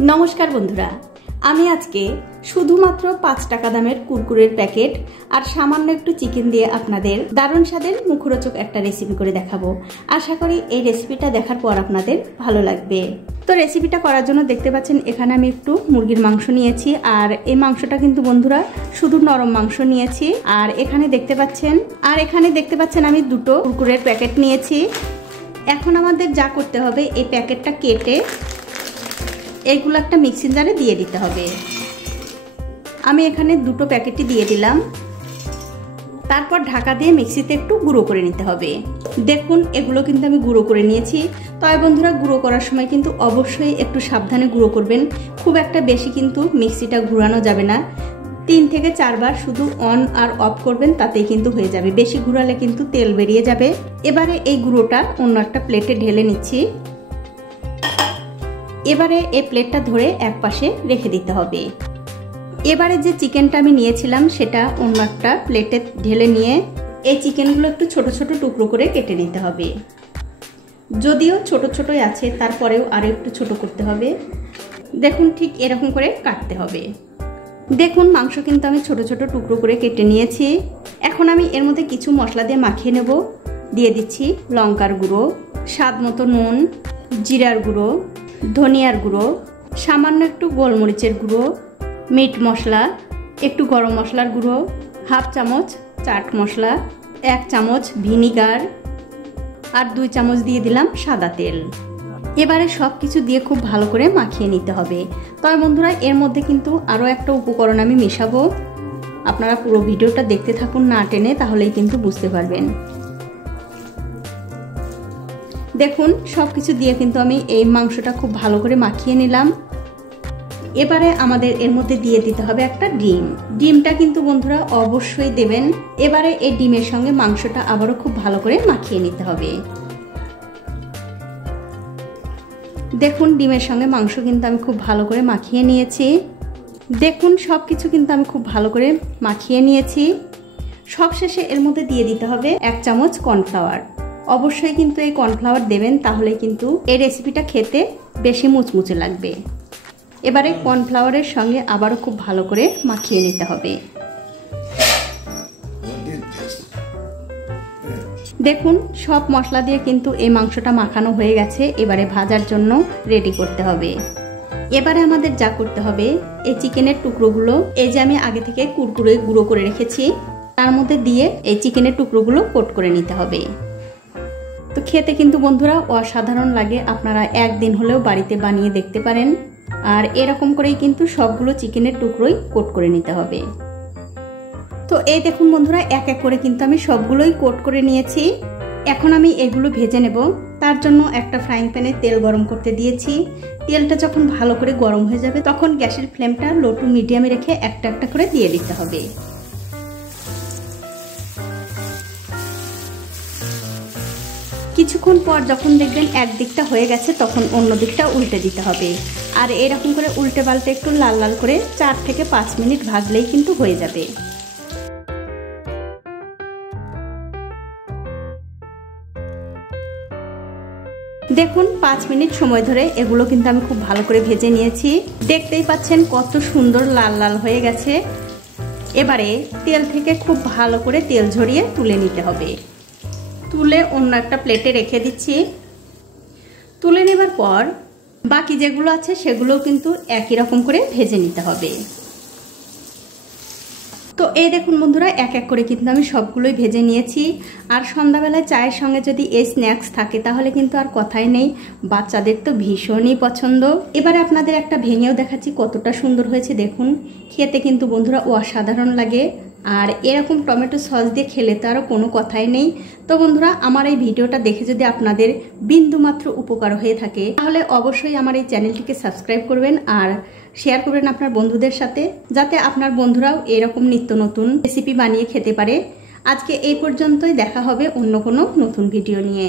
নমস্কার বন্ধুরা, আমি আজকে শুধুমাত্র 5 টাকা দামের কুরকুরের প্যাকেট আর সামান্য একটু চিকেন দিয়ে আপনাদের দারুণ স্বাদের মুখরোচক একটা রেসিপি করে দেখাবো। আশা করি এই রেসিপিটা দেখার পর আপনাদের ভালো লাগবে। তো রেসিপিটা করার জন্য দেখতে পাচ্ছেন এখানে আমি একটু মুরগির মাংস নিয়েছি, আর এই মাংসটা কিন্তু বন্ধুরা শুধু নরম মাংস নিয়েছি। আর এখানে দেখতে পাচ্ছেন আমি দুটো কুরকুরের প্যাকেট নিয়েছি। এখন আমাদের যা করতে হবে, এই প্যাকেটটা কেটে এইগুলো একটা মিক্সিং জারে দিয়ে দিতে হবে। আমি এখানে দুটো প্যাকেটই দিয়ে দিলাম। তারপর ঢাকা দিয়ে মিক্সিতে একটু গুঁড়ো করে নিতে হবে। দেখুন এগুলো কিন্তু আমি গুঁড়ো করে নিয়েছি। তবে বন্ধুরা, গুঁড়ো করার সময় কিন্তু অবশ্যই একটু সাবধানে গুঁড়ো করবেন। খুব একটা বেশি কিন্তু মিক্সিটা ঘোরানো যাবে না। 3 থেকে 4 বার শুধু অন আর অফ করবেন, তাতেই কিন্তু হয়ে যাবে। বেশি ঘোরালে কিন্তু তেল বেরিয়ে যাবে। এবারে এই গুঁড়োটা অন্য একটা প্লেটে ঢেলে নিচ্ছি। এবারে এই প্লেটটা ধরে এক পাশে রেখে দিতে হবে। এবারে যে চিকেনটা আমি নিয়েছিলাম সেটা অন্য একটা প্লেটে ঢেলে নিয়ে এই চিকেনগুলো একটু ছোট ছোট টুকরো করে কেটে নিতে হবে। যদিও ছোট ছোটই আছে, তারপরেও আরো একটু ছোট করতে হবে। দেখুন ঠিক এরকম করে কাটতে হবে। দেখুন মাংস কিন্তু আমি ছোট ছোট টুকরো করে কেটে নিয়েছি। এখন আমি এর মধ্যে কিছু মশলা দিয়ে মাখিয়ে নেব। দিয়ে দিচ্ছি লঙ্কার গুঁড়ো, স্বাদ মতো নুন, জিরার গুঁড়ো, ধনিয়ার গুঁড়ো, সামান্য একটু গোলমরিচের গুঁড়ো, মিট মশলা, একটু গরম মশলার গুঁড়ো, হাফ চামচ চাট মশলা, 1 চামচ ভিনিগার আর 2 চামচ দিয়ে দিলাম সাদা তেল। এবারে সব কিছু দিয়ে খুব ভালো করে মাখিয়ে নিতে হবে। তবে বন্ধুরা, এর মধ্যে কিন্তু আরও একটা উপকরণ আমি মেশাবো। আপনারা পুরো ভিডিওটা দেখতে থাকুন না টেনে, তাহলেই কিন্তু বুঝতে পারবেন। দেখুন সবকিছু দিয়ে কিন্তু আমি এই মাংসটা খুব ভালো করে মাখিয়ে নিলাম। এবারে আমাদের এর মধ্যে দিয়ে দিতে হবে একটা ডিম। ডিমটা কিন্তু বন্ধুরা অবশ্যই দেবেন। এবারে এই ডিমের সঙ্গে মাংসটা আবারও খুব ভালো করে মাখিয়ে নিতে হবে। দেখুন ডিমের সঙ্গে মাংস কিন্তু আমি খুব ভালো করে মাখিয়ে নিয়েছি। দেখুন সবকিছু কিন্তু আমি খুব ভালো করে মাখিয়ে নিয়েছি। সবশেষে এর মধ্যে দিয়ে দিতে হবে 1 চামচ কর্নফ্লাওয়ার। অবশ্যই কিন্তু এই কর্নফ্লাওয়ার দেবেন, তাহলে কিন্তু এই রেসিপিটা খেতে বেশি মুচমুচে লাগবে। এবারে কর্নফ্লাওয়ারের সঙ্গে আবারও খুব ভালো করে মাখিয়ে নিতে হবে। দেখুন সব মশলা দিয়ে কিন্তু এই মাংসটা মাখানো হয়ে গেছে। এবারে ভাজার জন্য রেডি করতে হবে। এবারে আমাদের যা করতে হবে, এই চিকেনের টুকরোগুলো এই যে আমি আগে থেকে কুরকুরে গুঁড়ো করে রেখেছি, তার মধ্যে দিয়ে এই চিকেনের টুকরোগুলো কোট করে নিতে হবে। তো খেতে কিন্তু বন্ধুরা অসাধারণ লাগে। আপনারা একদিন হলেও বাড়িতে বানিয়ে দেখতে পারেন। আর এরকম করেই কিন্তু সবগুলো চিকেনের টুকরোই কোট করে নিতে হবে। তো এই দেখুন বন্ধুরা, এক এক করে কিন্তু আমি সবগুলোই কোট করে নিয়েছি। এখন আমি এগুলো ভেজে নেব। তার জন্য একটা ফ্রাইং প্যানে তেল গরম করতে দিয়েছি। তেলটা যখন ভালো করে গরম হয়ে যাবে, তখন গ্যাসের ফ্লেমটা লো টু মিডিয়ামে রেখে একটা একটা করে দিয়ে দিতে হবে। কিছুক্ষণ পর যখন দেখবেন এক দিকটা হয়ে গেছে, তখন অন্য দিকটা উল্টে দিতে হবে। আর এরকম করে উল্টে পাল্টে একটু লাল লাল করে 4 থেকে 5 মিনিট ভাজলেই কিন্তু হয়ে যাবে। দেখুন 5 মিনিট সময় ধরে এগুলো কিন্তু আমি খুব ভালো করে ভেজে নিয়েছি। দেখতেই পাচ্ছেন কত সুন্দর লাল লাল হয়ে গেছে। এবারে তেল থেকে খুব ভালো করে তেল ঝরিয়ে তুলে নিতে হবে। তুলে অন্য একটা প্লেটে রেখে দিচ্ছি। তুলে নেবার পর বাকি যেগুলো আছে সেগুলোও কিন্তু একই রকম করে ভেজে নিতে হবে। তো এই দেখুন বন্ধুরা, এক এক করে কিন্তু আমি সবগুলোই ভেজে নিয়েছি। আর সন্ধ্যাবেলায় চায়ের সঙ্গে যদি এই স্ন্যাক্স থাকে, তাহলে কিন্তু আর কথাই নেই। বাচ্চাদের তো ভীষণই পছন্দ। এবারে আপনাদের একটা ভেঙেও দেখাচ্ছি কতটা সুন্দর হয়েছে। দেখুন খেতে কিন্তু বন্ধুরা অসাধারণ লাগে। আর এরকম টমেটো সস দিয়ে খেলে তো আরও কোনো কথাই নেই। তো বন্ধুরা, আমার এই ভিডিওটা দেখে যদি আপনাদের বিন্দুমাত্র উপকার হয়ে থাকে, তাহলে অবশ্যই আমার এই চ্যানেলটিকে সাবস্ক্রাইব করবেন আর শেয়ার করবেন আপনার বন্ধুদের সাথে, যাতে আপনার বন্ধুরাও এরকম নিত্য নতুন রেসিপি বানিয়ে খেতে পারে। আজকে এই পর্যন্তই। দেখা হবে অন্য কোনো নতুন ভিডিও নিয়ে।